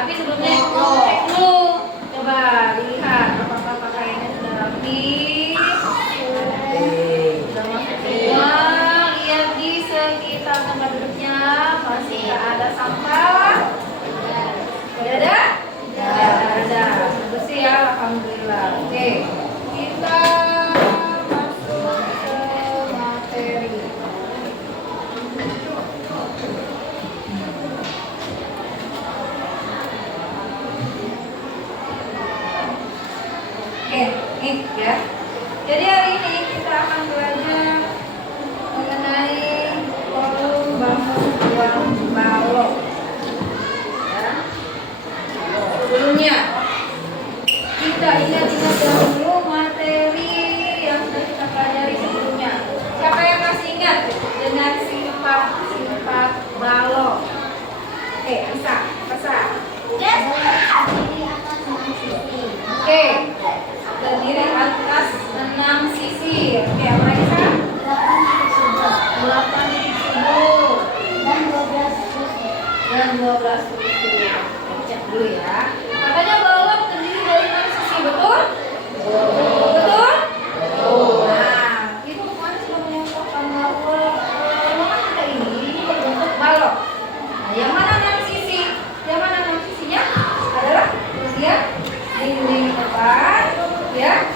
Tapi sebelumnya mau cek dulu. Coba dilihat apakah pakaiannya sudah rapi. Sudah masuk semua. Lihat di sekitar tempat duduknya masih ada sampah. Tidak ada? Tidak ada. Bersih ya, alhamdulillah. Oke, kita masuk ke materi. Oke, nih ya. Jadi hari ini kita akan belajar mengenai kolom bangun ruang balok. Ya. Sebelumnya kita ingat-ingat dahulu materi yang sudah kita pelajari sebelumnya. Siapa yang masih ingat dengan sifat-sifat balok? Oke, bisa. Oke, terdiri atas 6 sisi. Oke, apa lagi Sa? 8 titik sudut dan 12 tusuk. Cek dulu ya. Katanya balok terdiri dari 6 sisi, betul? Betul? Nah, itu kemarin sudah menyampaikan bahwa ruangan kita ini berbentuk balok. Nah, yang mana 6 sisi? Yang mana 6 sisinya? Adalah bagian dinding depan, ya,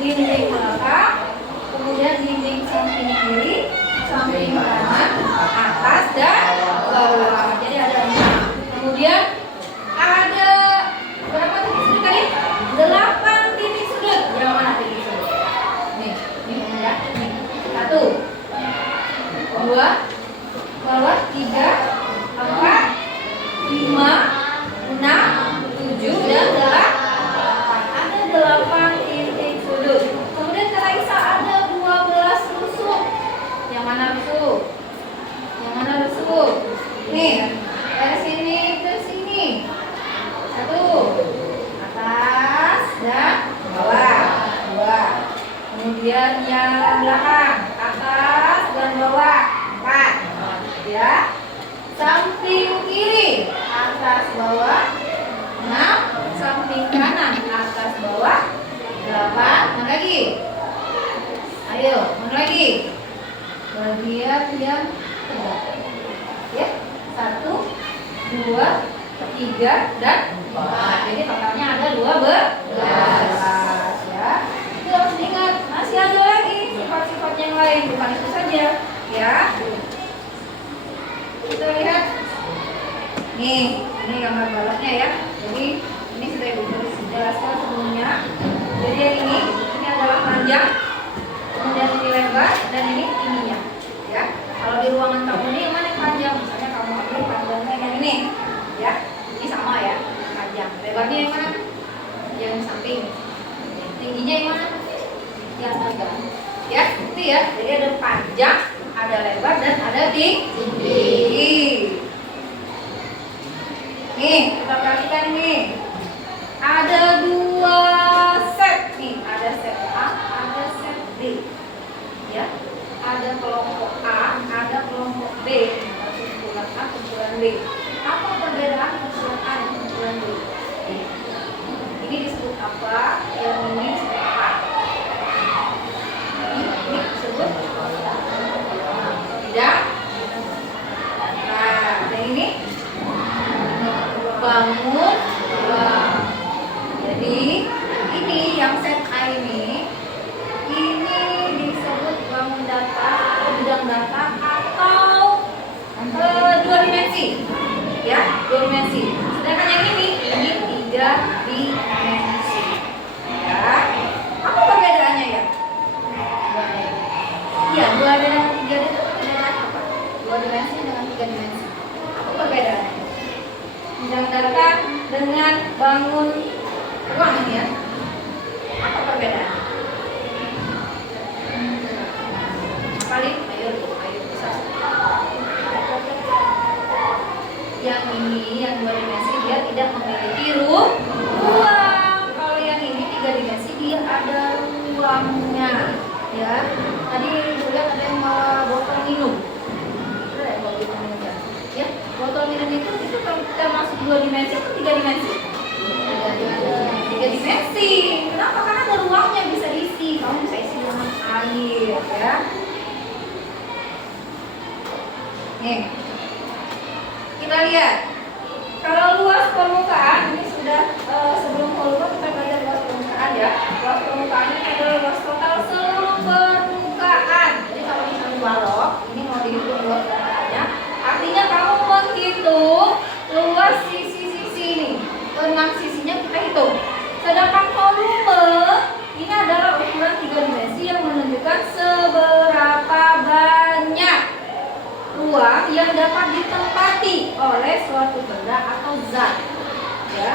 dinding belakang, kemudian dinding samping kiri, samping kanan, atas dan bawah. Jadi ada 6. Kemudian ada berapa titik sudut tadi? 8 titik sudut. Yang mana titik sudut? Nih ya. Nih. 1, 2, bawah 3, 4, 5, 6, 7 dan 8. Ada 8 titik sudut. Kemudian kata Isa ada 12 rusuk. Yang mana rusuk? Yang mana rusuk? Nih, dari sini ke sini. 1, atas dan bawah. 2. Kemudian yang belakang, atas dan bawah. 4. Ya. Samping kiri, atas bawah. 6. Samping kanan, atas bawah. 8. Mana lagi? Ayo, mana lagi? Bagian yang tegak. Ya. 1, 2, 3 dan 4. Jadi totalnya ada 12 ya. Itu harus diingat. Masih ada lagi sifat-sifat yang lain, bukan itu saja ya. Kita lihat. Nih, ini gambar baloknya ya. Jadi ini sudah Ibu jelaskan sebelumnya. Jadi yang ini adalah panjang, kemudian ini lebar dan ini ininya ya. Kalau di ruangan kamu ini yang mana yang panjang? Misalnya kamu ambil panjangnya yang ini ya. Ini sama ya, panjang. Lebarnya yang mana? Yang samping. Tingginya yang mana? Yang panjang. Ya, itu ya. Jadi ada panjang, ada lebar dan ada tinggi. Nih, kita perhatikan nih. Ada 2 set nih, ada set A, ada set B. Ya. Ada kelompok A, ada kelompok B. Kumpulan A, kumpulan B. Apa perbedaan kumpulan A dan kumpulan B? Ini disebut apa? Yang ini disebut apa? Ini disebut tidak. Nah, dan ini bangun ruang. Jadi ini yang set A ini disebut bangun datar, bidang datar atau 2 dimensi, ya 2 dimensi. Sedangkan yang ini 3 dimensi. Ya, apa perbedaannya ya? Iya, 2 dengan 3 itu perbedaan apa? 2 dimensi dengan 3 dimensi. Apa perbedaannya? Bidang datar dengan bangun ruang ini ya. Apa perbedaannya? Paling ayo bisa. Yang ini yang 2 dimensi dia tidak memiliki ruang. Kalau yang ini 3 dimensi dia ada ruangnya ya. Tadi lihat ada yang bawa botol minum. Ada yang bawa botol minum ya. Botol minum mainan itu termasuk 2 dimensi atau 3 dimensi? 3 dimensi. Kenapa? Karena ada ruangnya, bisa diisi. Kamu bisa isi dengan air, ya. Nih, kita lihat. Kalau luas permukaan, ini sudah sebelum volume kita belajar luas permukaan, ya. Luas permukaan ini adalah luas total seluruh permukaan. Jadi kalau misalnya balok, ini mau dihitung luas permukaannya, artinya kamu menghitung luas sisi-sisi ini. 6 sisinya kita hitung. Sedangkan volume ini adalah ukuran 3 dimensi yang menunjukkan seberapa banyak ruang yang dapat ditempati oleh suatu benda atau zat, ya.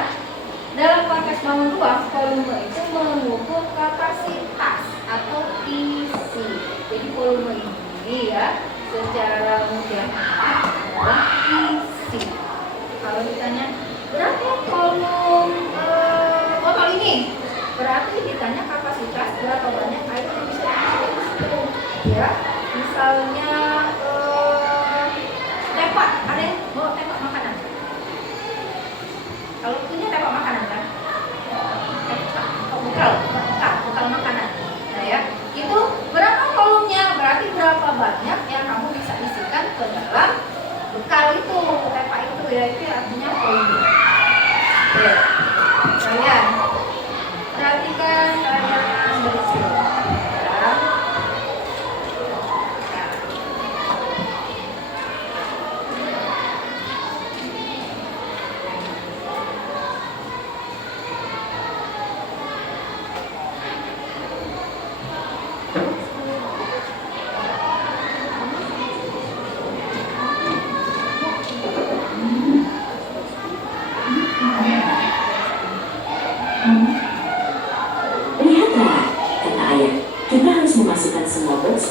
Dalam konteks bangun ruang, volume itu mengukur kapasitas atau isi. Jadi volume ini, ya, secara mudah adalah isi. Kalau ditanya berapa volume botol ini, berarti ditanya kapasitas berapa banyak air yang bisa diisi, ya. Misalnya tembak, ada yang bawa tembak makanan. Kalau punya tembak makanan kan, bekal makanan. Nah, ya, itu berapa volumenya, berarti berapa banyak yang kamu bisa isikan ke dalam bekal itu, tembak itu, ya. Itu artinya volume. Oke, kalian perhatikan kalian berisi.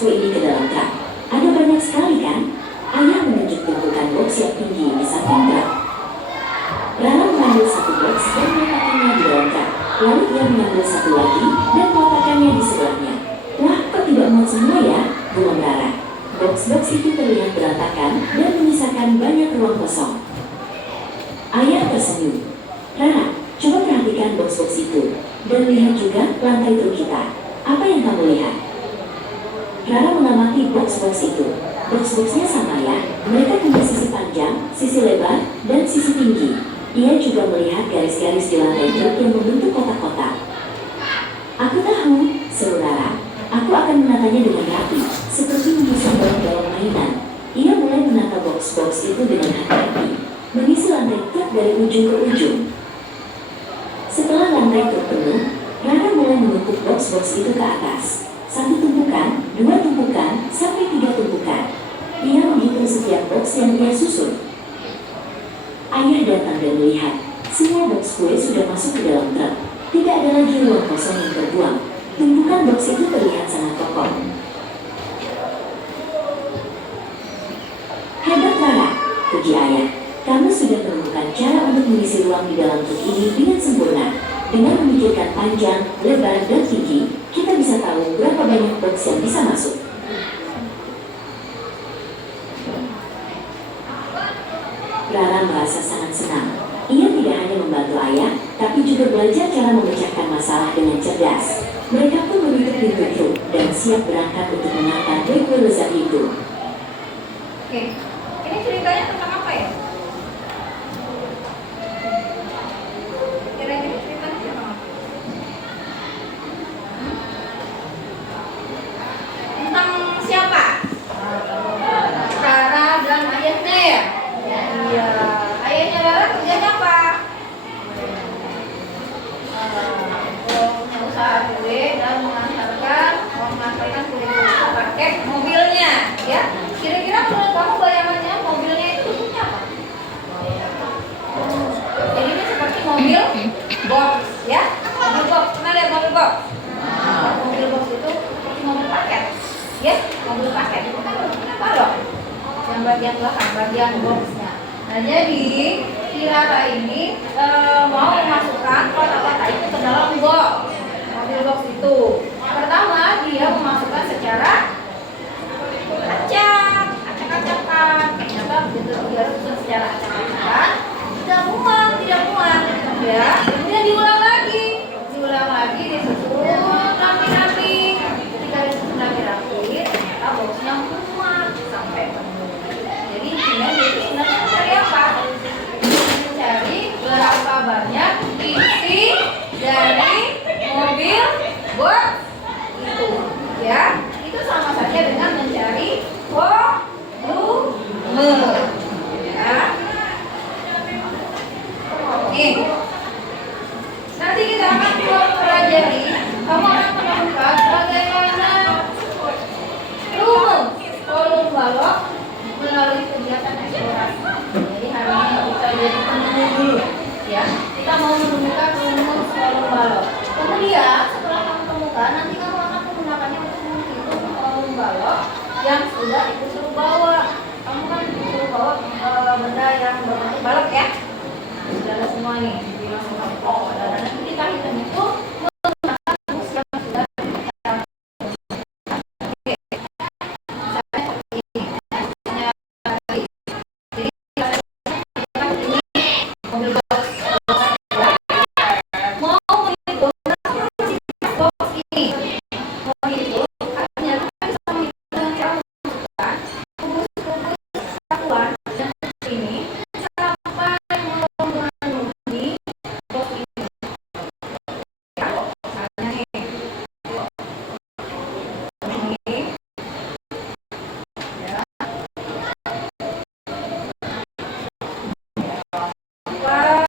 Kue ini ke dalam truk. Ada banyak sekali kan? Ayah menunjuk tumpukan box yang tinggi di samping truk. Rara mengambil satu box dan meletakkannya di dalam truk. Lalu ia mengambil satu lagi dan meletakkannya di sebelahnya. Wah, kok tidak muat semua ya? Gumam Rara. Box-box itu terlihat berantakan dan menyisakan banyak ruang kosong. Ayah tersenyum. Rara, coba perhatikan box-box itu dan lihat juga lantai truk kita. Apa yang kamu lihat? Rara mengamati box-box itu. Box-boxnya sama ya, mereka punya sisi panjang, sisi lebar, dan sisi tinggi. Ia juga melihat garis-garis di lantai truk yang membentuk kotak-kotak. Aku tahu, seru Rara. Aku akan menatanya dengan rapi, seperti menyusun balon-balon mainan. Ia mulai menata box-box itu dengan hati-hati, mengisi lantai truk dari ujung ke ujung. Setelah lantai truk penuh, Rara mulai menumpuk box-box itu ke atas. 1 tumpukan, 2 tumpukan, sampai 3 tumpukan. Ia menghitung setiap box yang ia susun. Ayah datang dan melihat, semua box kue sudah masuk ke dalam truk. Tidak ada lagi ruang kosong yang terbuang. Tumpukan box itu terlihat sangat kokoh. Hebat Rara, puji ayah. Kamu sudah menemukan cara untuk mengisi ruang di dalam truk ini dengan sempurna. Dengan memikirkan panjang, lebar, dan tinggi, kita bisa tahu berapa banyak box yang bisa masuk. Rara merasa sangat senang. Ia tidak hanya membantu ayah, tapi juga belajar cara memecahkan masalah dengan cerdas. Mereka pun menutup pintu truk dan siap berangkat untuk mengantar kue lezat itu. Oke, ini ceritanya tentang apa ya? Kira-kira ceritanya tentang apa? Tentang siapa? Rara dan ayahnya ya? Iya. Ayahnya Rara kerjanya apa? Punya usaha kue dan mengantarkan kue itu pakai mobilnya, ya. Kira-kira menurut kamu bayangannya mobilnya itu bentuknya apa? Jadi ini seperti mobil box, ya. Mobil box, pernah lihat mobil box? Mobil box itu seperti mobil paket, ya. Mobil paket itu kan bentuknya balok. Yang bagian belakang, bagian boxnya. Nah, jadi si Rara ini mau memasukkan kotak-kotak itu ke dalam box, mobil box itu. Pertama dia memasukkan secara acak-acakan. Ternyata begitu dia susun secara acak-acakan, Nih, nanti kita akan mempelajari, kamu akan menemukan bagaimana kolom balok melalui kegiatan eksplorasi. Jadi hari ini kita jadi penemu dulu, ya. Kita mau menemukan rumus kolom balok. Kemudian setelah kamu temukan, nanti kamu akan menggunakannya untuk menghitung kolom balok yang sudah ibu suruh bawa. Kamu kan disuruh bawa benda yang berbentuk balok ya. Sudah ada semua nih. Jadi langsung kamu bawa. Dan nanti kita hitung itu menggunakan rumus yang sudah kita. Oke. Misalnya seperti ini. Mobil box mau menghitung box ini, mau hitung artinya kita bisa menghitung dengan cara memasukkan kubus-kubus satuan yang seperti ini sampai memenuhi box ini. Ya, misalnya nih, ini, ya, wah,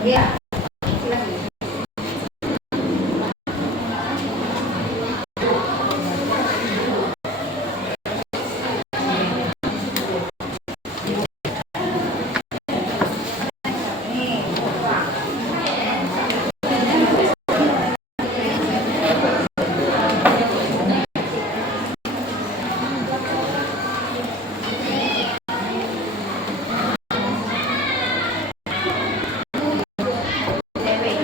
Iya, lagi. Nih, coba. Dewe.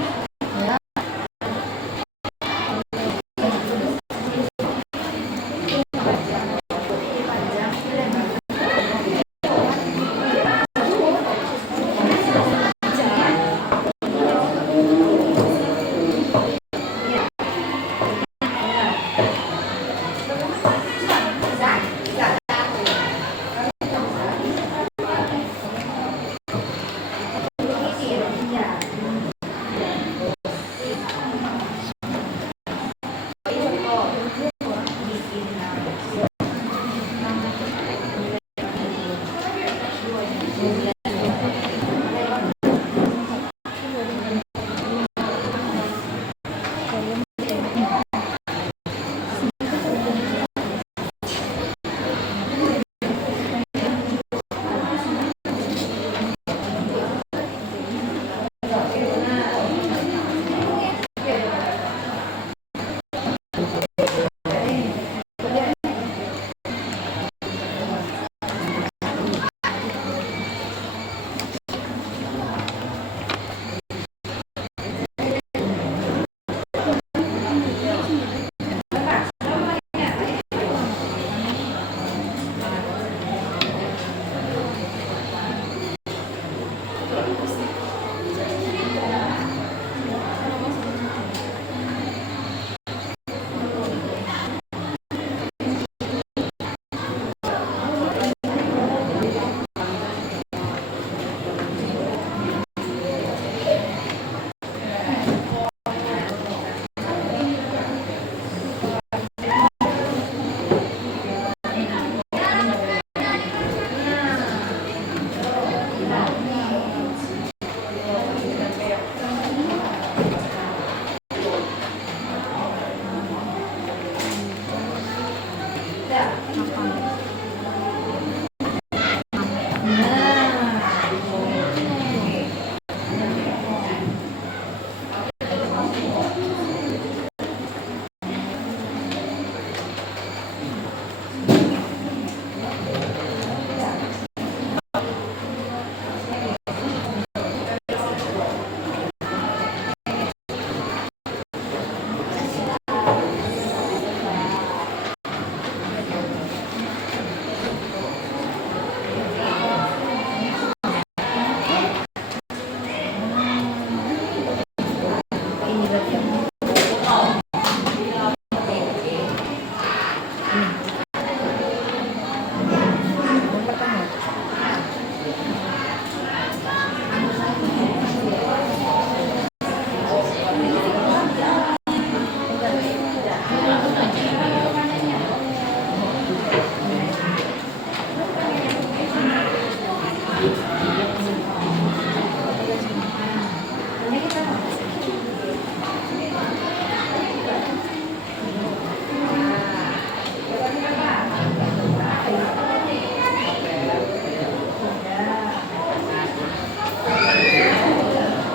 Ini berarti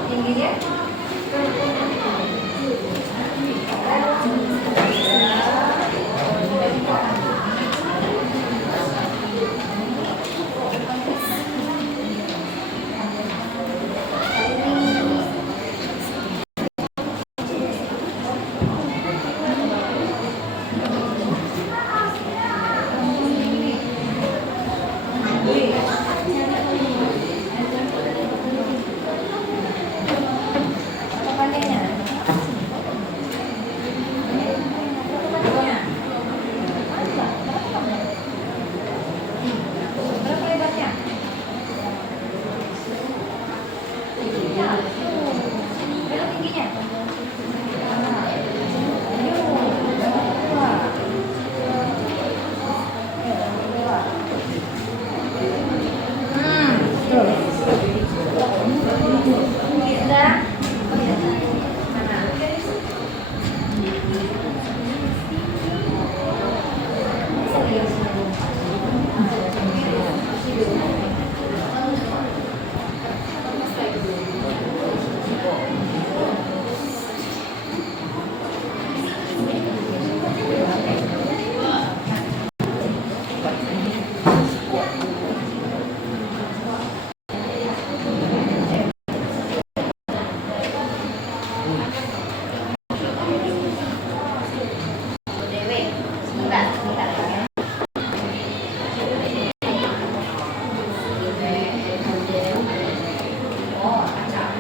tingginya. Apa pandainya? Berapa lebarnya? Berapa tingginya? Dewe, sebentar, sebentar ya. Oh, kacang.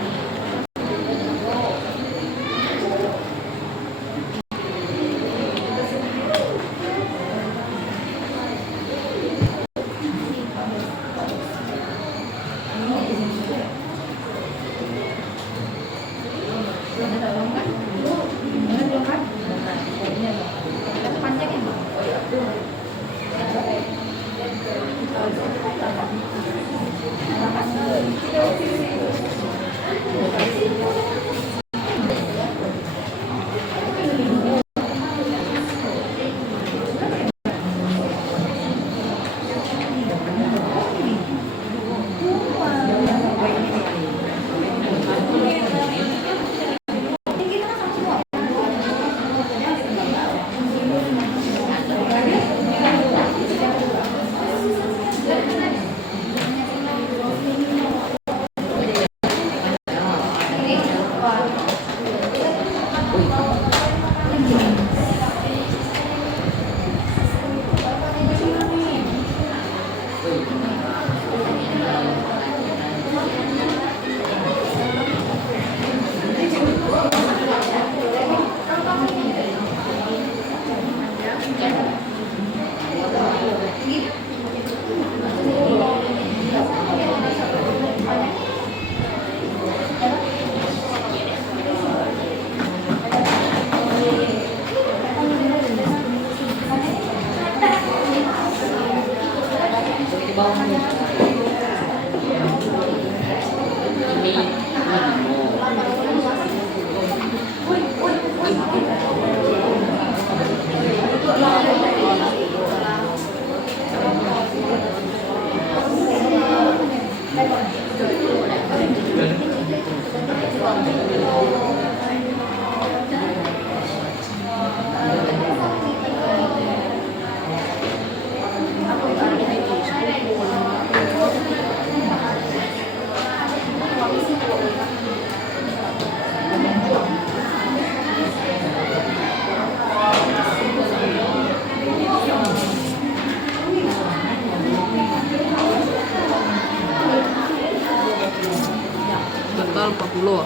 Total 40.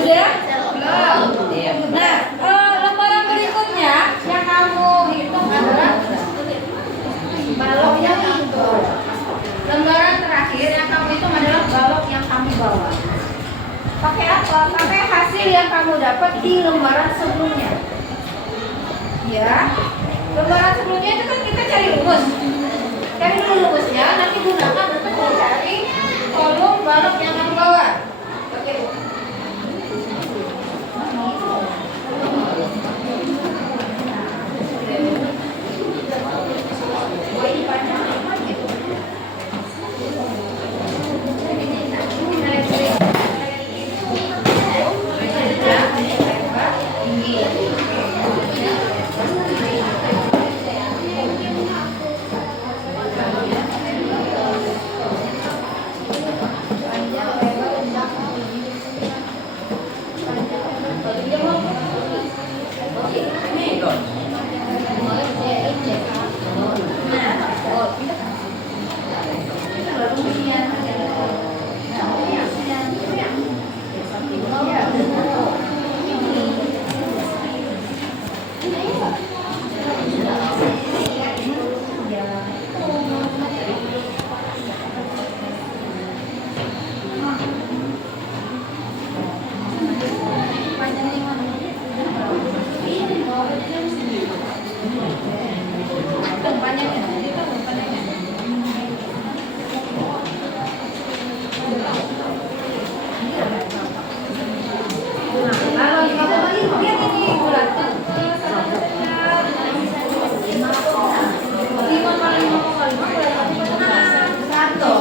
Sudah? Belum. Nah, lembaran berikutnya yang kamu hitung adalah balok yang itu. Lembaran terakhir yang kamu hitung adalah balok yang kami bawa. Pakai apa? Pakai hasil yang kamu dapat di lembaran sebelumnya. Ya, lembaran sebelumnya itu kan kita cari rumus. Cari dulu rumusnya, nanti gunakan untuk mencari kolom balok yang kamu bawa. Oke. Nah, kalau kamu lagi lihat ini bulat. Lima kali lima kali lima bulat. Satu.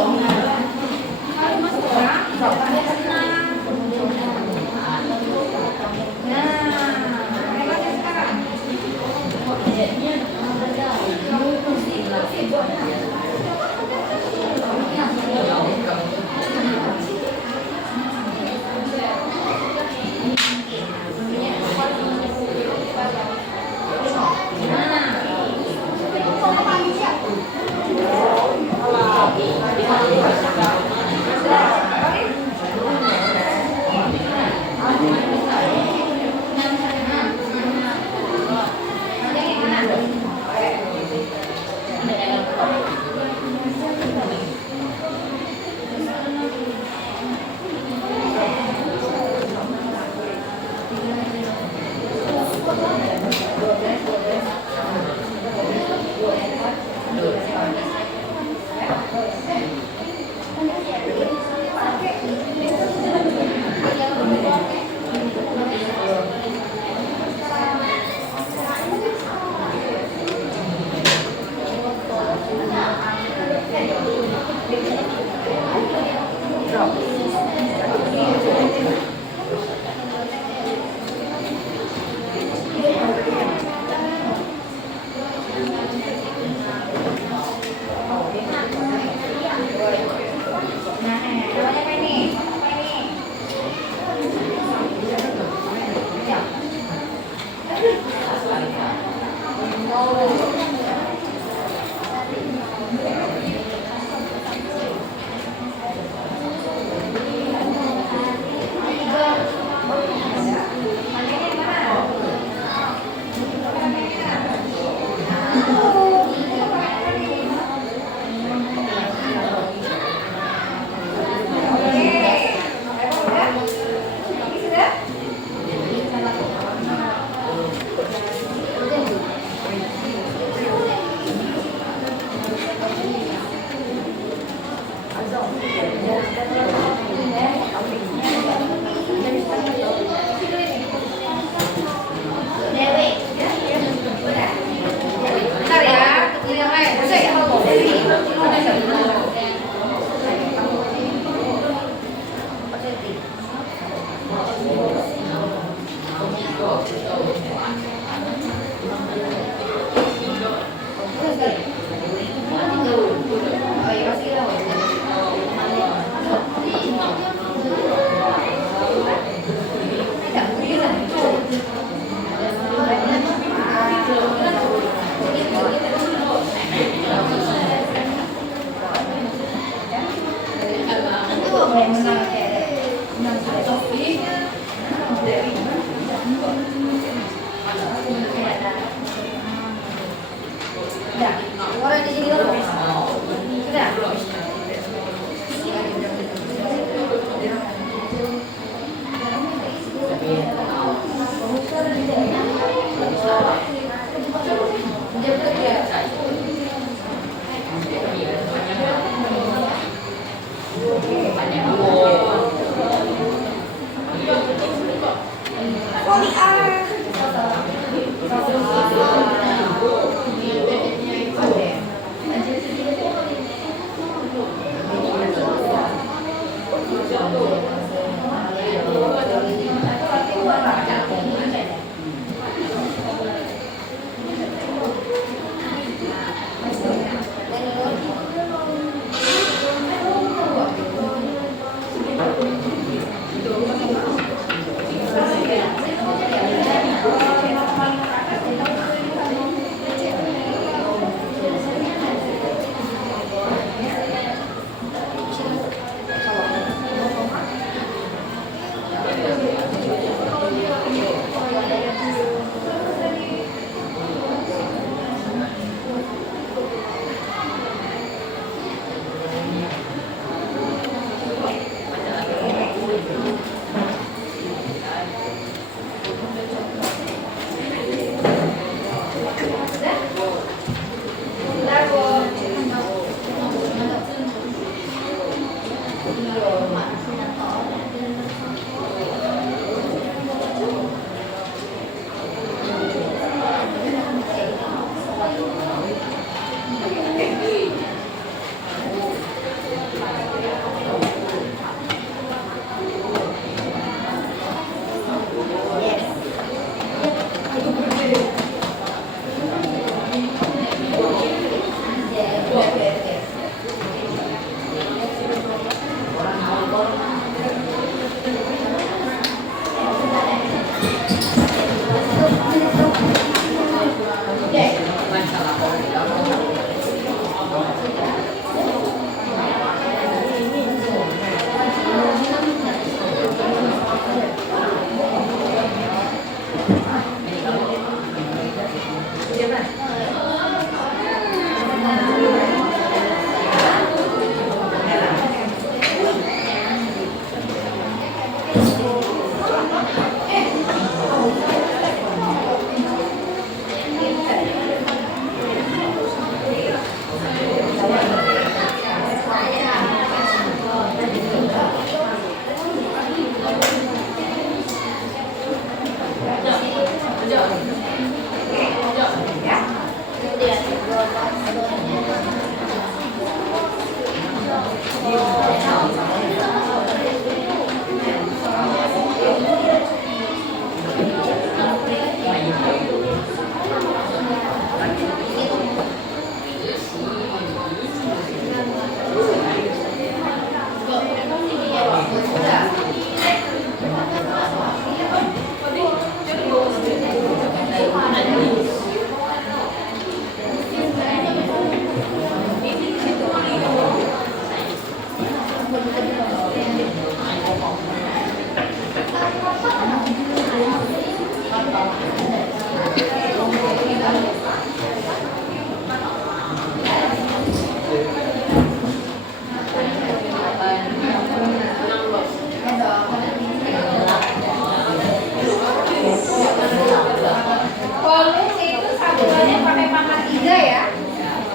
Volume itu satuannya pakai pangkat 3 ya.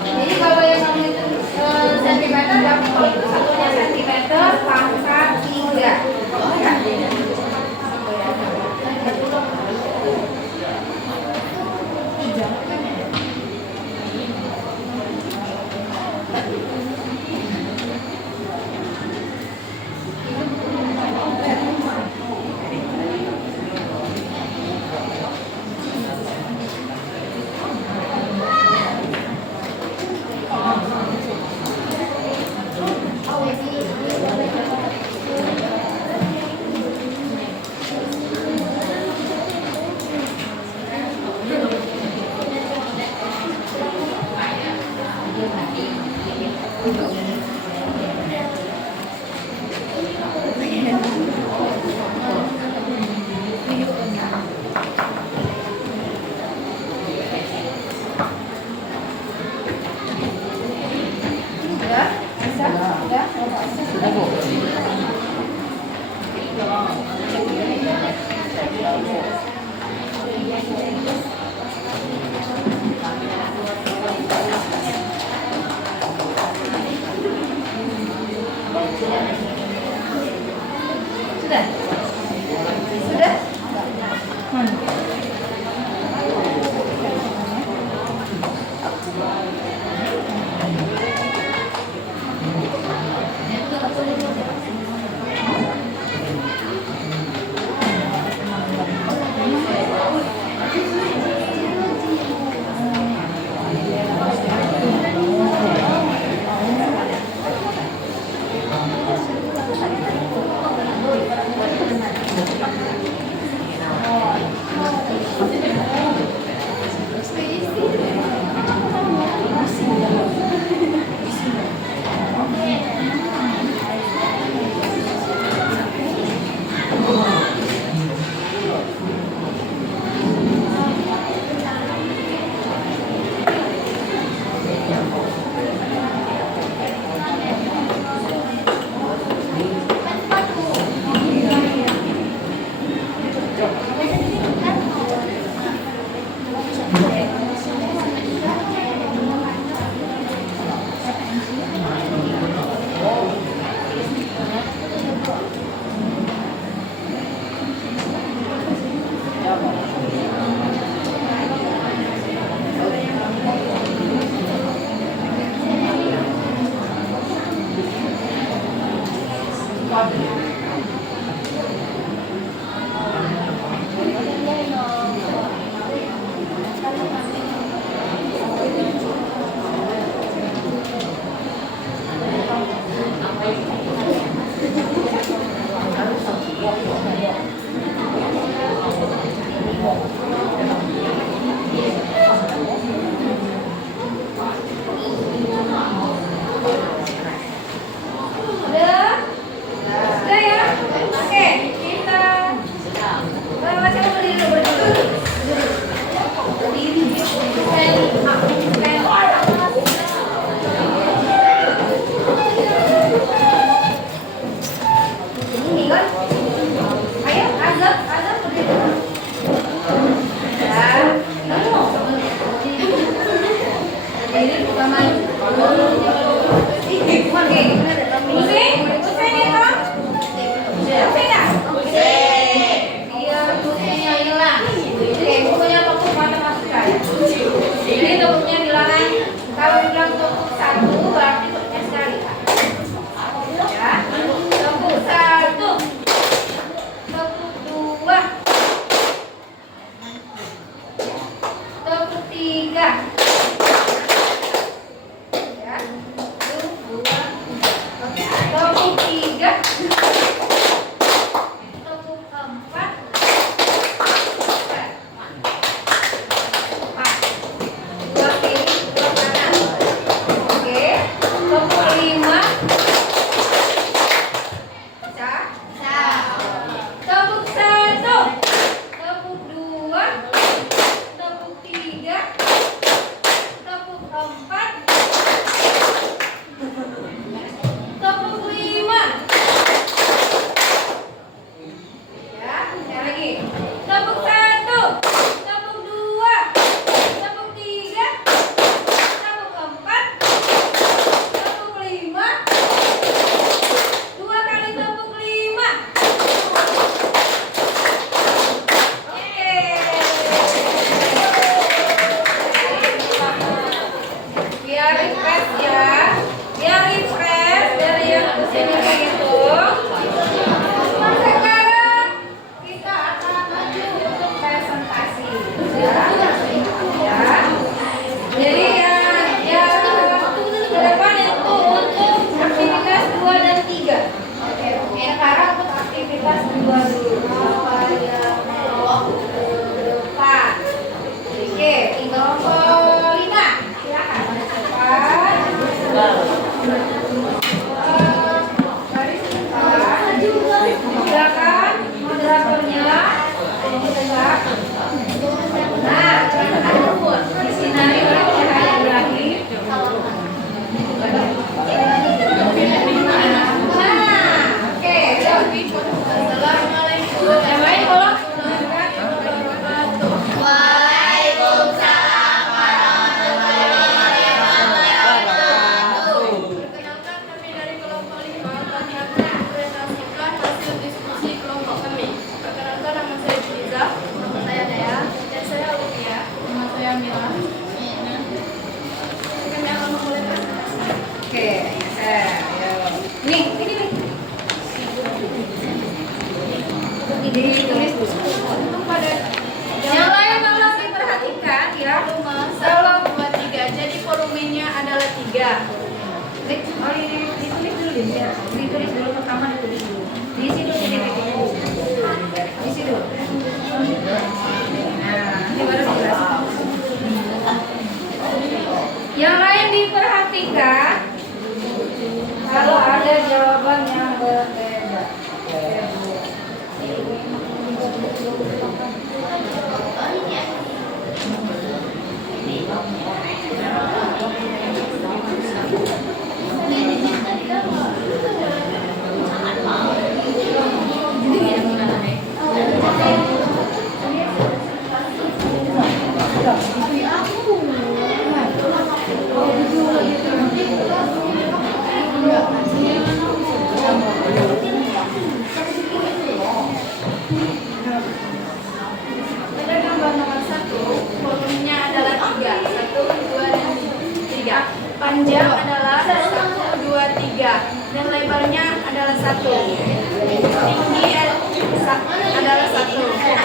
Jadi kalau yang namanya sentimeter, berarti kalau itu satuannya sentimeter pangkat 3. Ya. Sudah? Bisa? Sudah? Sudah, Bu. Sudah? Sudah? ini kan. Ayo, azab berdiri. Ya, kamu berdiri pertama. Pusing ya kan? Pusing nggak? Iya, pusingnya hilang. Oke, pokoknya tepuk mata masukkan. Ini tepuknya dilarang. Kalau dibilang tepuk satu, berarti tepuknya sekali. Ya, tepuk satu, tepuk dua, tepuk tiga. Ya, dua, tepuk tiga, tepuk empat. Dua kiri, dua kanan. Oke, tepuk lima. Bisa? Tepuk satu, tepuk dua, tepuk tiga, tepuk empat, tepuk lima. Ya, sekali lagi. Tepuk satu, tepuk dua, tepuk tiga, tepuk empat, tepuk lima. Dua kali tepuk lima. Oke. Biar refresh ya. Biar refresh dari yang kesini kayak gitu. Sekarang kita akan maju untuk presentasi. Ya. Jadi ya ke depan itu untuk aktivitas 2 dan 3. Oke. Sekarang untuk aktivitas 2 dulu. Apa yang mau ke depan? Oke, kelompok 5. Silakan. Baris depan. Silakan moderatornya. Tegak. Nah, di sini cahaya berakhir. Nah, oke. Assalamualaikum. Yang lain kalau Perkenalkan kami dari kelompok 5, kami akan mempresentasikan hasil diskusi kelompok kami. Perkenalkan nama saya Juliza, nama saya Dea, dan saya Olivia, nama saya Mila. Kami akan memulai presentasi. oke. Nih, ini. Ditulis dulu. Untuk pada Yang lain tolong diperhatikan ya. volume 1, 2, 3, jadi volumenya adalah 3. Oh, ini ditulis dulu deh. Ya. Ditulis dulu pertama ditulis dulu. Di situ titik-titik dulu. Di situ. Nah, ini baru dijelaskan. Yang lain diperhatikan. Kalau ada jawaban yang berbeda. Pada gambar nomor 1, volumenya adalah 3, 1, 2, dan 3. Panjang adalah 1, 2, 3, dan lebarnya adalah 1. Tinggi adalah 1.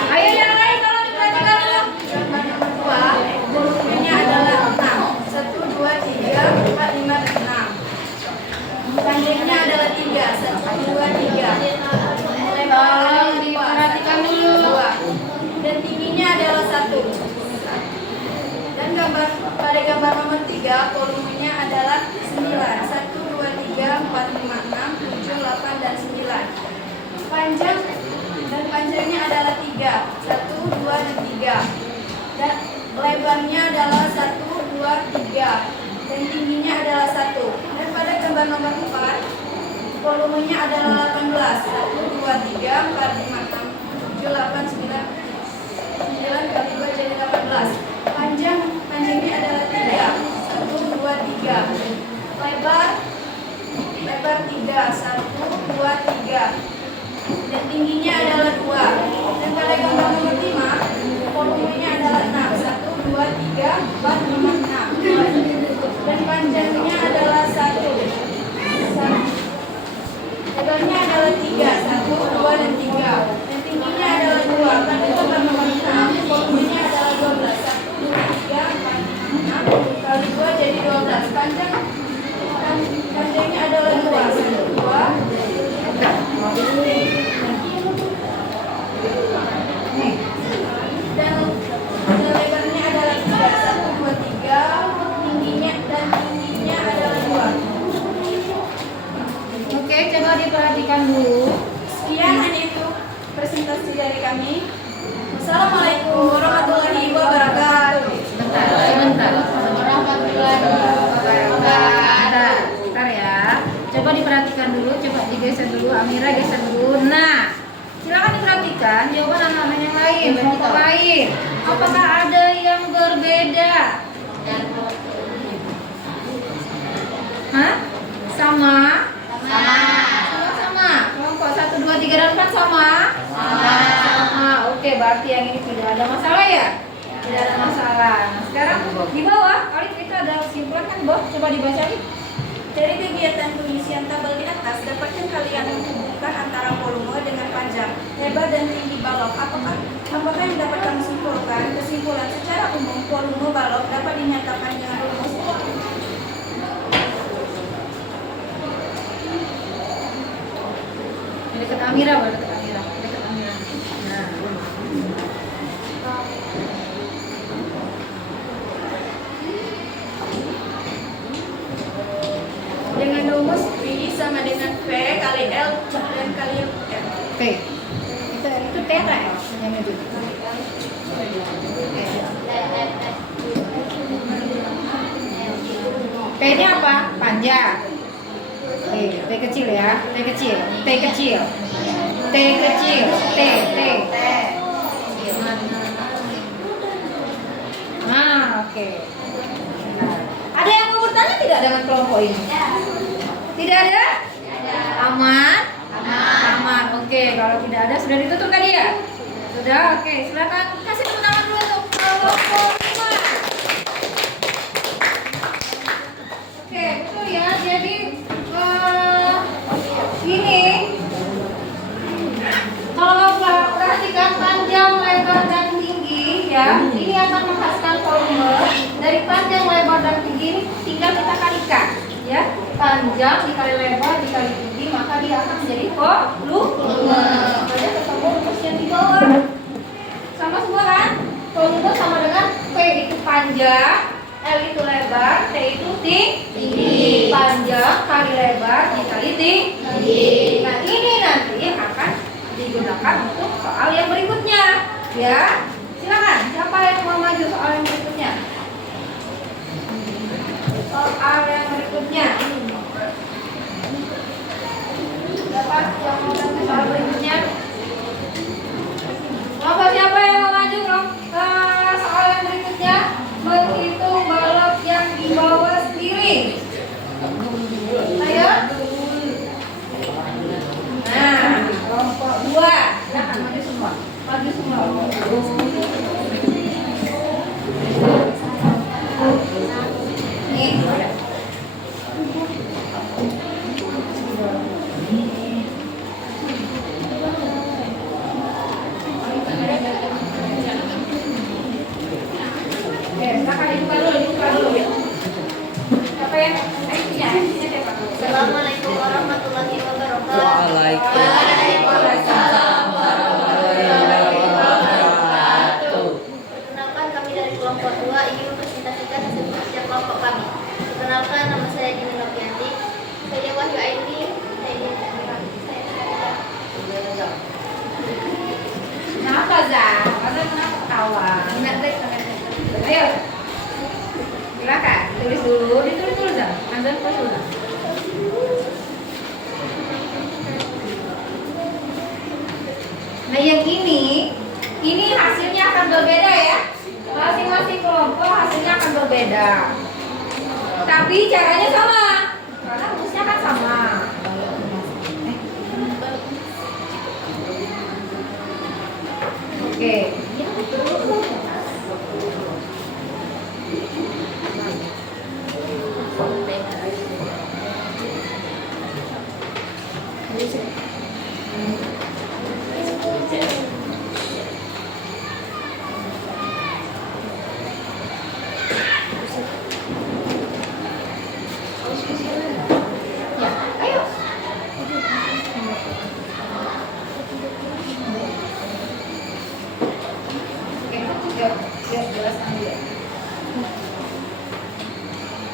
Ayo yang lain kalau diperhatikan dulu. Gambar nomor 2, volumenya adalah 6, 1, 2, 3, 4, 5, dan 6. Panjangnya adalah 3, 1, 2, 3. Tolong diperhatikan dulu. 2. Dan tingginya adalah 1. Dan pada gambar nomor 3, volumenya adalah 9, 1, 2, 3, 4, 5, 6, 7, 8, dan 9. Panjangnya adalah 3, 1, 2, dan 3. Dan lebarnya adalah 1, 2, 3. Dan tingginya adalah 1. Dan pada gambar nomor 4, volumenya adalah 18, 1, 2, tiga. 1, 2, 3. Dan tingginya adalah 2. Dan pada gambar nomor 5, volumenya adalah 6. 1, 2, 3, 4, 5, 6. Dan panjangnya adalah 1. Lebarnya adalah 3. 1, 2, dan 3. Dan tingginya adalah 2. Pada gambar nomor 6, volumenya adalah 12. 1, 2, 3, 4, 5, 6. Kali 2 jadi 12. Panjangnya adalah 2. 1, 2. Dan lebarnya adalah 3. 1, 2, 3. Tingginya adalah 2. Oke, coba diperhatikan dulu. Sekian hanya itu presentasi dari kami. Wassalamualaikum warahmatullahi wabarakatuh. Sebentar. Warahmatullahi wabarakatuh. Bentar ya. Coba diperhatikan dulu, coba digeser dulu, Amira geser dulu. Nah, silakan diperhatikan jawaban anak-anak yang lain, kelompok lain. Apakah ada yang berbeda? Hah? Sama? Sama. Kelompok 1, 2, 3, dan 4 sama? Sama. Oke, berarti yang ini tidak ada masalah ya? Tidak ada masalah. Nah, sekarang di bawah, kali kita ada kesimpulan kan, Boh? Coba dibaca nih. Dari kegiatan pengisian tabel di atas, dapatkan kalian menghubungkan antara volume dengan panjang, lebar, dan tinggi balok. Apakah yang dapat kami simpulkan? Kesimpulan secara umum, volume balok dapat dinyatakan dengan rumus Dekat Amira, baru dekat Amira. Dekat Amira. Nah. dengan rumus V sama dengan V kali L dan kali M. P. Itu tera ya? Yang itu. P ini apa? Panjang. T kecil ya. T kecil. Nah, oke. Ada yang mau bertanya tidak dengan kelompok ini? Tidak ada? Aman? Aman. Oke, kalau tidak ada sudah ditutup tadi ya? Sudah, oke. Silakan kasih tepuk tangan dulu untuk kelompok 5. Oke, betul ya. Jadi ini kalau perhatikan panjang, lebar, dan tinggi ya, ini akan menghasilkan volume. Dari panjang, lebar, dan tinggi ini tinggal kita kalikan ya. Panjang dikali lebar dikali tinggi, maka dia akan menjadi volume. Makanya ketemu rumus yang di bawah. Sama semua kan? Volume sama dengan P itu panjang, L itu lebar, T itu tinggi. Panjang kali lebar dikali tinggi. Nah, ini nanti akan digunakan untuk soal yang berikutnya ya. Silakan, siapa yang mau maju soal yang berikutnya? Soal yang berikutnya. Siapa yang mau maju soal berikutnya? Siapa yang mau maju ke soal yang berikutnya? Menghitung balok yang dibawa sendiri. Ayo. Nah, kelompok 2. Silakan maju semua. Maju semua. Nih. Silakan dibuka dulu. Siapa yang? Assalamualaikum warahmatullahi wabarakatuh. Waalaikumsalam warahmatullahi wabarakatuh. Perkenalkan, kami dari kelompok 2 ingin mempresentasikan hasil kerja kelompok kami. Perkenalkan, nama saya Dini Novianti. Saya Wahyu Aini. Kenapa, Zah? Kenapa ketawa? Ayo. Silakan, ditulis dulu, Zah. Azan pas dulu. Nah, yang ini hasilnya akan berbeda ya. Masing-masing kelompok hasilnya akan berbeda. Tapi caranya sama. Karena rumusnya kan sama. Oke. Ya, ayo. Oke, yuk, jelaskan dulu.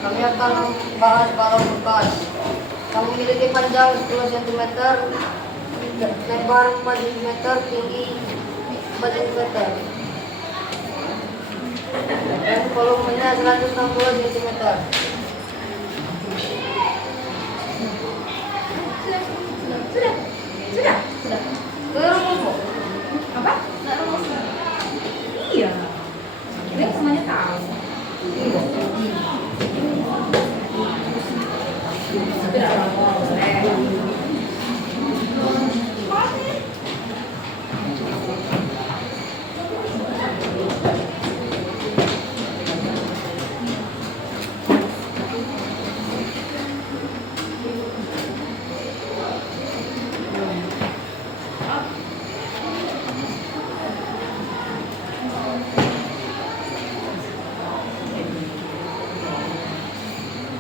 Kami akan bahas balok bekas. Kami memiliki panjang 10 cm, lebar 4 cm, tinggi 4 cm. Dan volumenya 160 cm. Sudah. Kerumus. Apa? Iya. Ini semuanya tahu. Iya. Sudah.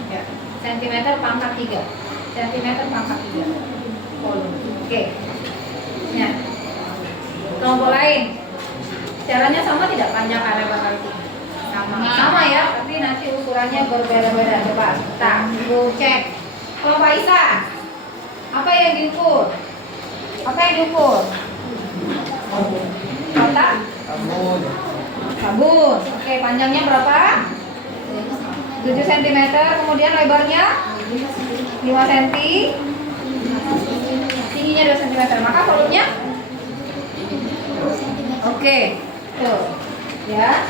Ya, sentimeter pangkat 3. Sentimeter pangkat 3. Oke. Ya. Kelompok lain. Caranya sama tidak, panjang kali lebar kali tinggi? Sama ya, tapi nanti ukurannya berbeda-beda. Coba kita cek. Kelompok Isa. Apa yang diukur? Apa yang diukur? Kotak? Sabun. Oke, panjangnya berapa? 7 cm, kemudian lebarnya 5 cm, tingginya 2 cm. Maka volumenya? Oke, tuh. Ya.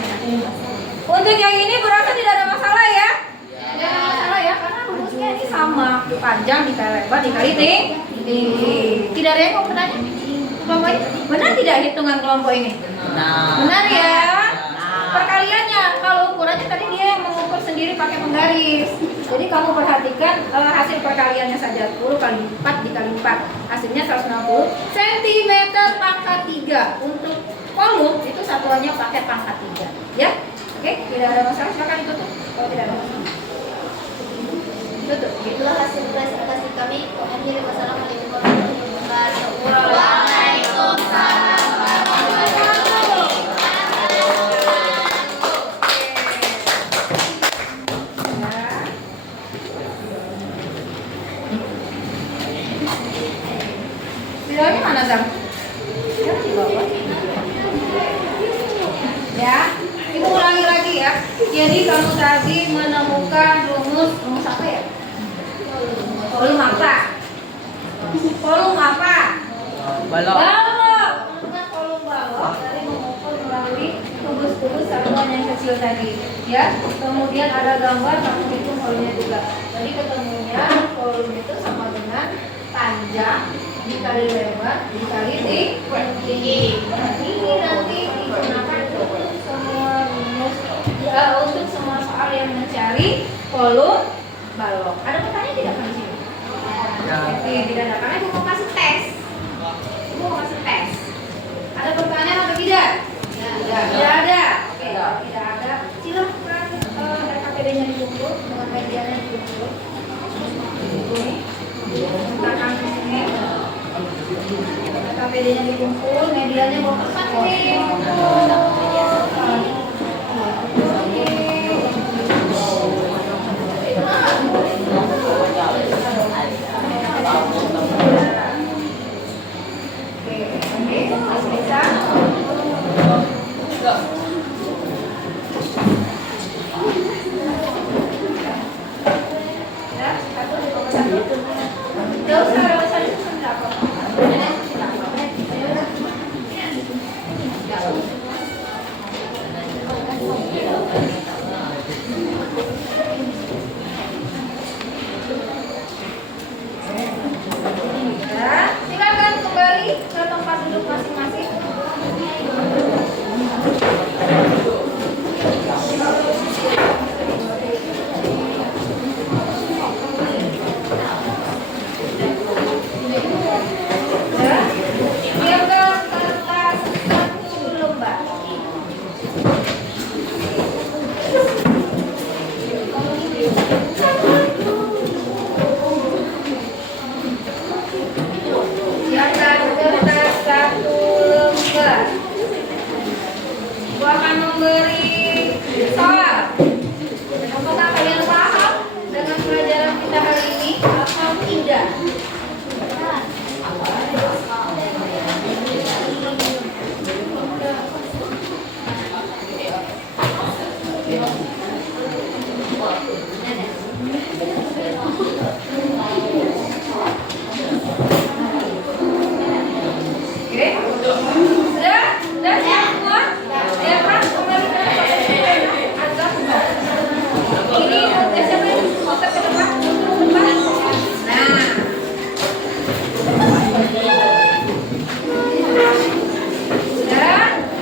Untuk yang ini berarti tidak ada masalah ya? Tidak ada masalah ya, karena rumusnya ini sama. Panjang dikali lebar dikali tinggi. Tidak ada yang mau bertanya? Kelompok ini? Benar tidak hitungan kelompok ini? Benar ya? Perkaliannya, kalau ukurannya tadi dia yang mengukur sendiri pakai penggaris. Jadi kamu perhatikan hasil perkaliannya saja. 10 kali 4 dikali 4, hasilnya 160 cm pangkat 3. Untuk volum itu satuannya pakai pangkat 3. Ya? Oke, tidak ada masalah, silakan ditutup. Kalau tidak ada masalah, tutup. Itulah hasil presentasi kami. Wassalamualaikum warahmatullahi wabarakatuh. Waalaikumsalam warahmatullahi wabarakatuh. Videonya mana, Zam? Ya, di bawah. Ya, ibu ulangi lagi ya. Jadi kamu tadi menemukan rumus apa ya? Volum apa? Volum apa? Balok. Balok. Menemukan volum balok dari mengukur melalui kubus-kubus satuan yang kecil tadi. Ya, kemudian ada gambar, kamu hitung volumenya juga. Jadi ketemunya volum itu sama dengan panjang dikali lebar dikali tinggi. Berarti ini nanti digunakan untuk semua rumus ya, untuk semua soal yang mencari volum balok. Ada pertanyaan tidak kan di sini? Oke, tidak ada. Karena ibu mau kasih tes. Ibu mau kasih tes. Ada pertanyaan atau tidak? Tidak ada. Oke, kalau tidak ada, silakan KPD-nya dikumpul dengan medianya dikumpul. Letakkan di sini. KPD-nya dikumpul, medianya mau tepat nih. memberi soal. Apakah kalian paham dengan pelajaran kita hari ini atau tidak? Oke, sudah siap semua? Ya kan? Kembali ke azab. Ini siapa yang putar ke depan? Nah. Sudah? Sudah? Nah.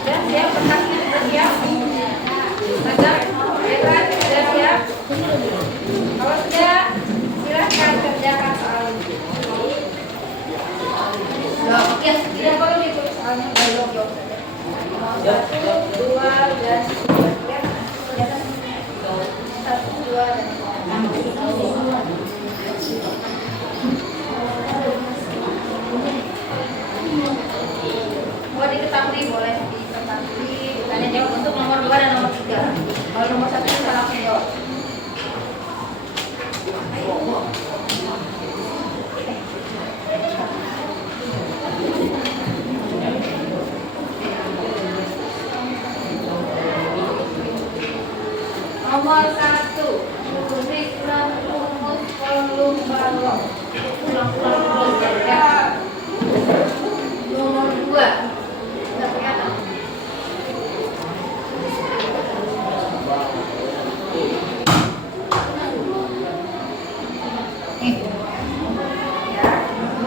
Sudah siap? Kertasnya sudah siap? Azab? Ya kan? Sudah siap? Kalau sudah, silahkan kerjakan soal ini. Ya, tidak perlu ditulis soalnya, jawab saja. 1, 2, dan 3. Ya, 1, 2, dan 3. Mau diketahui boleh diketahui. Tanya jawab untuk nomor 2 dan nomor 3. Kalau nomor 1 bisa langsung jawab. Nomor 1, tuliskan rumus kolom balok. Ulang-ulang terus ya. Nomor 2, sudah kelihatan. Ya,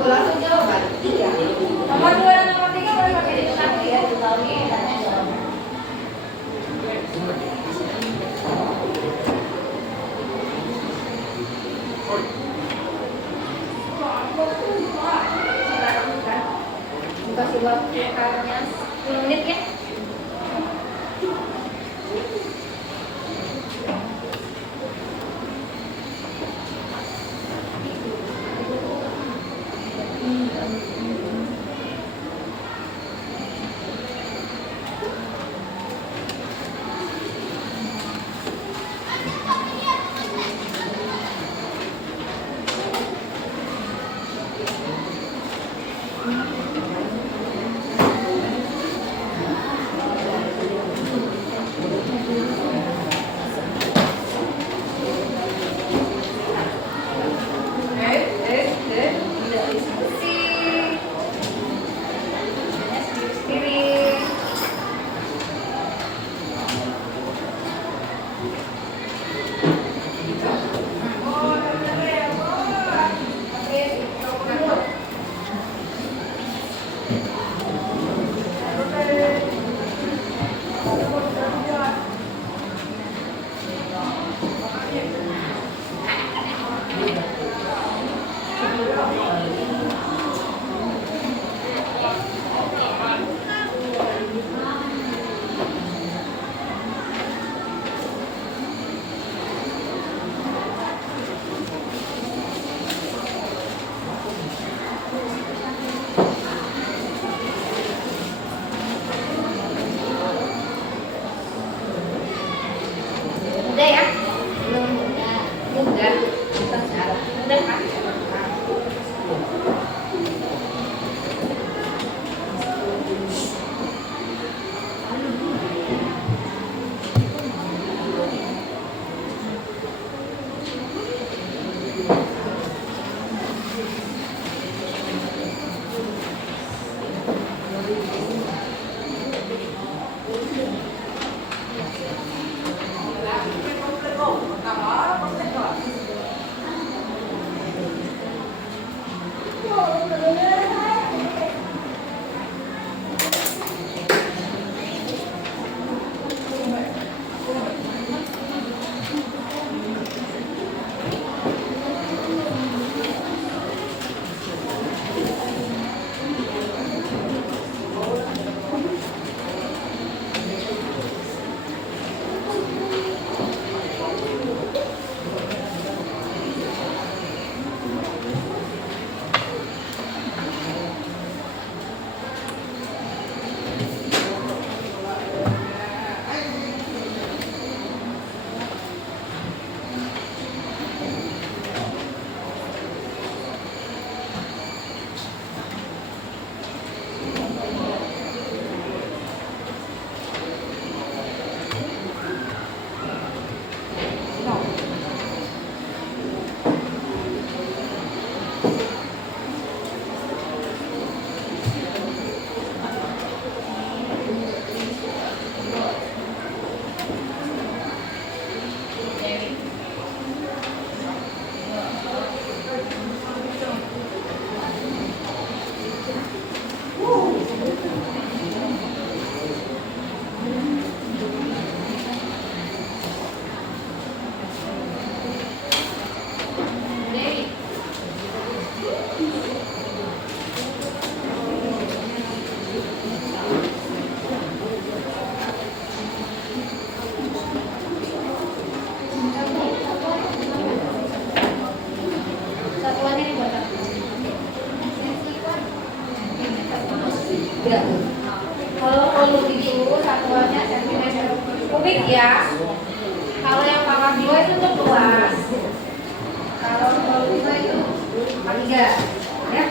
langsung jawab. Iya. Nomor 2 dan nomor 3 boleh pakai diketahui ya. Diketahui tanya jawab. Kasih waktu kalian 10 menit ya. Tidak diskusi. Hanya sendiri-sendiri. Udah ya? Belum. Udah. Kita sekarang. Udah kan? Satuannya nih buat aku. Ya. Kalau volume itu satuannya sentimeter kubik ya. Kalau yang pangkat 2 itu untuk luas. Kalau volume itu pangkat 3 ya.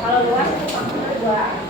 Kalau luas itu pangkat 2.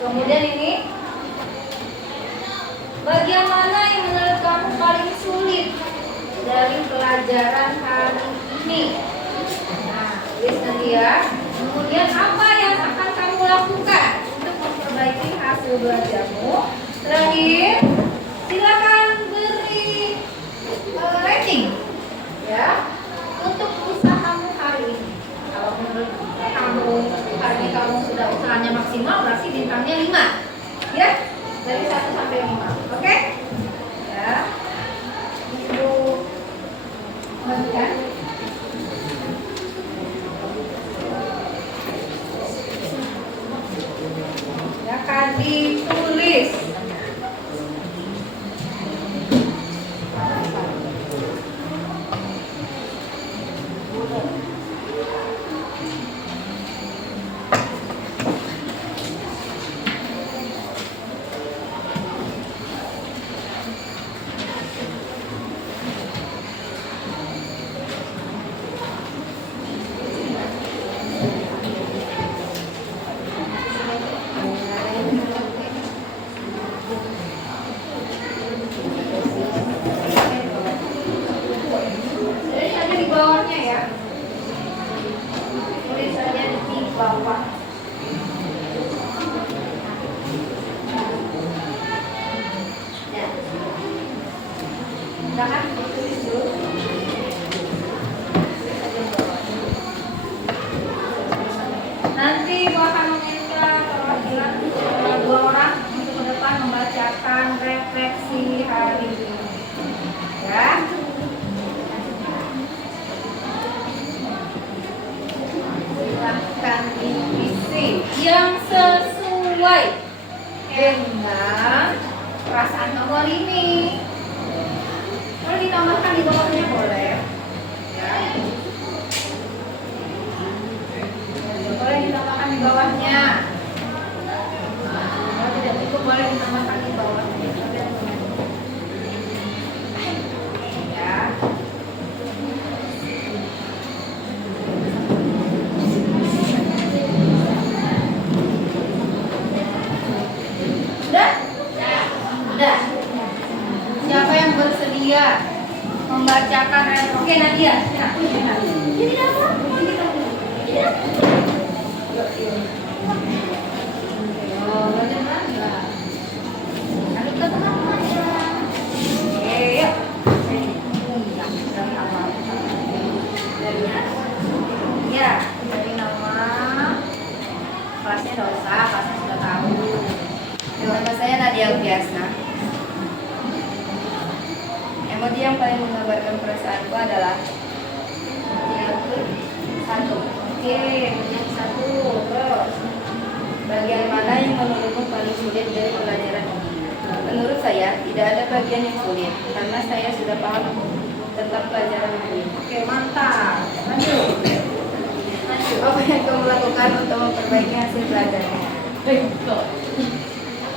Kemudian ini bagian mana yang menurut kamu paling sulit dari pelajaran hari ini? Nah, tulis nanti ya. Kemudian apa yang akan kamu lakukan untuk memperbaiki hasil belajarmu? Terakhir, silakan beri rating ya untuk usahamu hari ini. Kalau menurut kamu hari ini kamu sudah usahanya maksimal, berarti bintangnya 5 ya, dari 1 sampai 5. Oke ya, Ibu lanjutkan. Ya kan ditulis. Nanti Ibu akan meminta perwakilan 2 orang untuk ke depan membacakan refleksi hari ini. Ya. Silahkan diisi yang sesuai dengan perasaan kamu hari ini. Boleh ditambahkan di bawahnya boleh. Ya. Boleh ditambahkan di bawahnya. Kalau tidak cukup boleh ditambahkan di bawahnya. Ya. Sudah? Sudah. Siapa yang bersedia membacakan? Oke, Nadia. Nah, ini apa? Ini apa? Oh, bagaimana? Aduk ke teman-teman ya. Oke, yuk. Dari awal. Ya, dari nama. Kelasnya nggak usah, kelasnya sudah tahu. Nama saya Nadia Biasa. Emoji yang paling menggambarkan perasaanku adalah yang satu. Oke, yang satu. Terus, bagian mana yang menurutmu paling sulit dari pelajaran ini? Menurut saya, tidak ada bagian yang sulit karena saya sudah paham tentang pelajaran ini. Oke, mantap. Lanjut. Apa yang kamu lakukan untuk memperbaiki hasil belajarnya?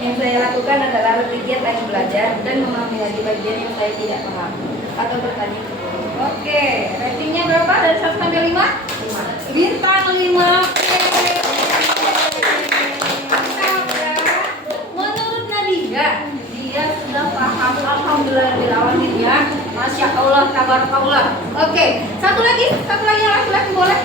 Yang saya lakukan adalah lebih giat lagi belajar dan memahami lagi bagian yang saya tidak paham atau bertanya ke guru. Oke, ratingnya berapa dari 1 sampai 5? 5. Bintang 5. Menurut Nadia, dia sudah paham. Alhamdulillah ya. Masya Allah, tabarakallah. Oke, satu lagi yang laki-laki boleh?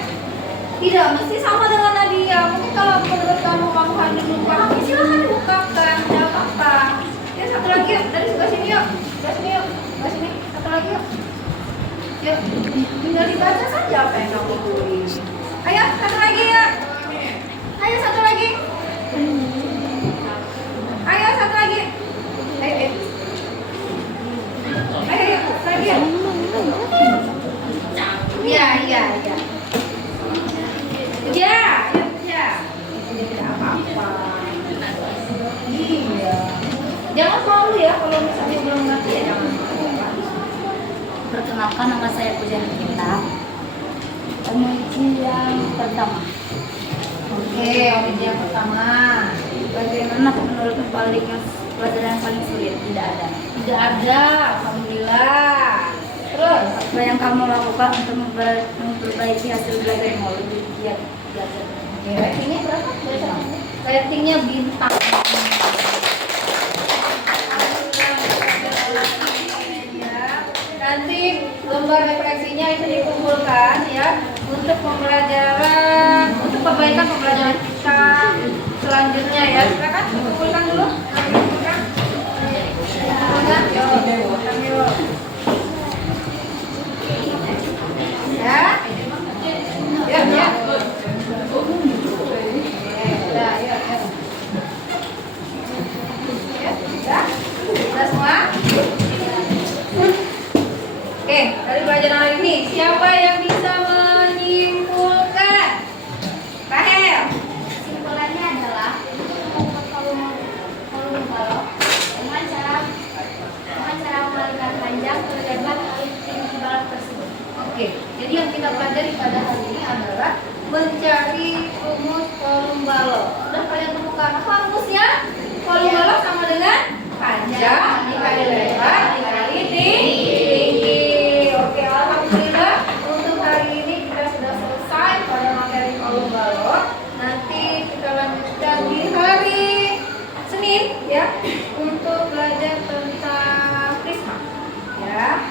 Tidak, mesti sama dengan Nadia. Mungkin kalau menurut kamu hanya belum paham, silahkan dibukakan, tidak apa-apa. Ya, satu lagi yuk, dari sebelah sini yuk. Sebelah sini yuk, sebelah sini. Satu lagi yuk. Yuk, tinggal dibaca saja apa yang kamu tulis. Ayo, satu lagi ya. Ayo, satu lagi. Ayo, satu lagi. Ayo. Ayo, satu lagi ya. Iya. Ya. Tidak apa-apa. Iya. Jangan malu ya kalau misalnya belum ngerti ya jangan malu. Perkenalkan, nama saya Pujana Cinta. Emoji yang pertama. Oke, emoji yang pertama. Bagaimana menurut pelajaran yang paling sulit? Tidak ada. Tidak ada, alhamdulillah. Terus, Apa yang kamu lakukan untuk memperbaiki hasil belajarmu? Lebih giat belajar. oke, ratingnya berapa? Ratingnya bintang. Nanti lembar refleksinya itu dikumpulkan ya untuk pembelajaran, untuk perbaikan pembelajaran kita selanjutnya ya. Silakan kumpulkan dulu. Kumpulkan. Yuk. Ya. Ya. Sudah semua? Oke, dari pelajaran hari ini siapa yang bisa menyimpulkan? Rahel. Kesimpulannya adalah kolom balok dengan cara mengalihkan panjang terdapat tinggi balok tersebut. Oke, jadi yang kita pelajari pada hari ini adalah mencari rumus kolom balok. Sudah kalian temukan apa rumusnya? Kolom balok sama dengan panjang dikali lebar dikali tinggi. Oke, alhamdulillah untuk hari ini kita sudah selesai pada materi kolom balok. Nanti kita lanjutkan di hari Senin ya untuk belajar tentang prisma. Ya.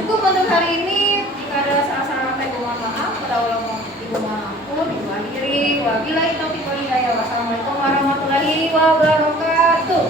Cukup untuk hari ini. Jika ada salah-salah kata, mohon maaf. Pada ulama ibu maafun, ibu akhiri. Wabillahi taufiq wal hidayah. Wassalamualaikum warahmatullahi wabarakatuh.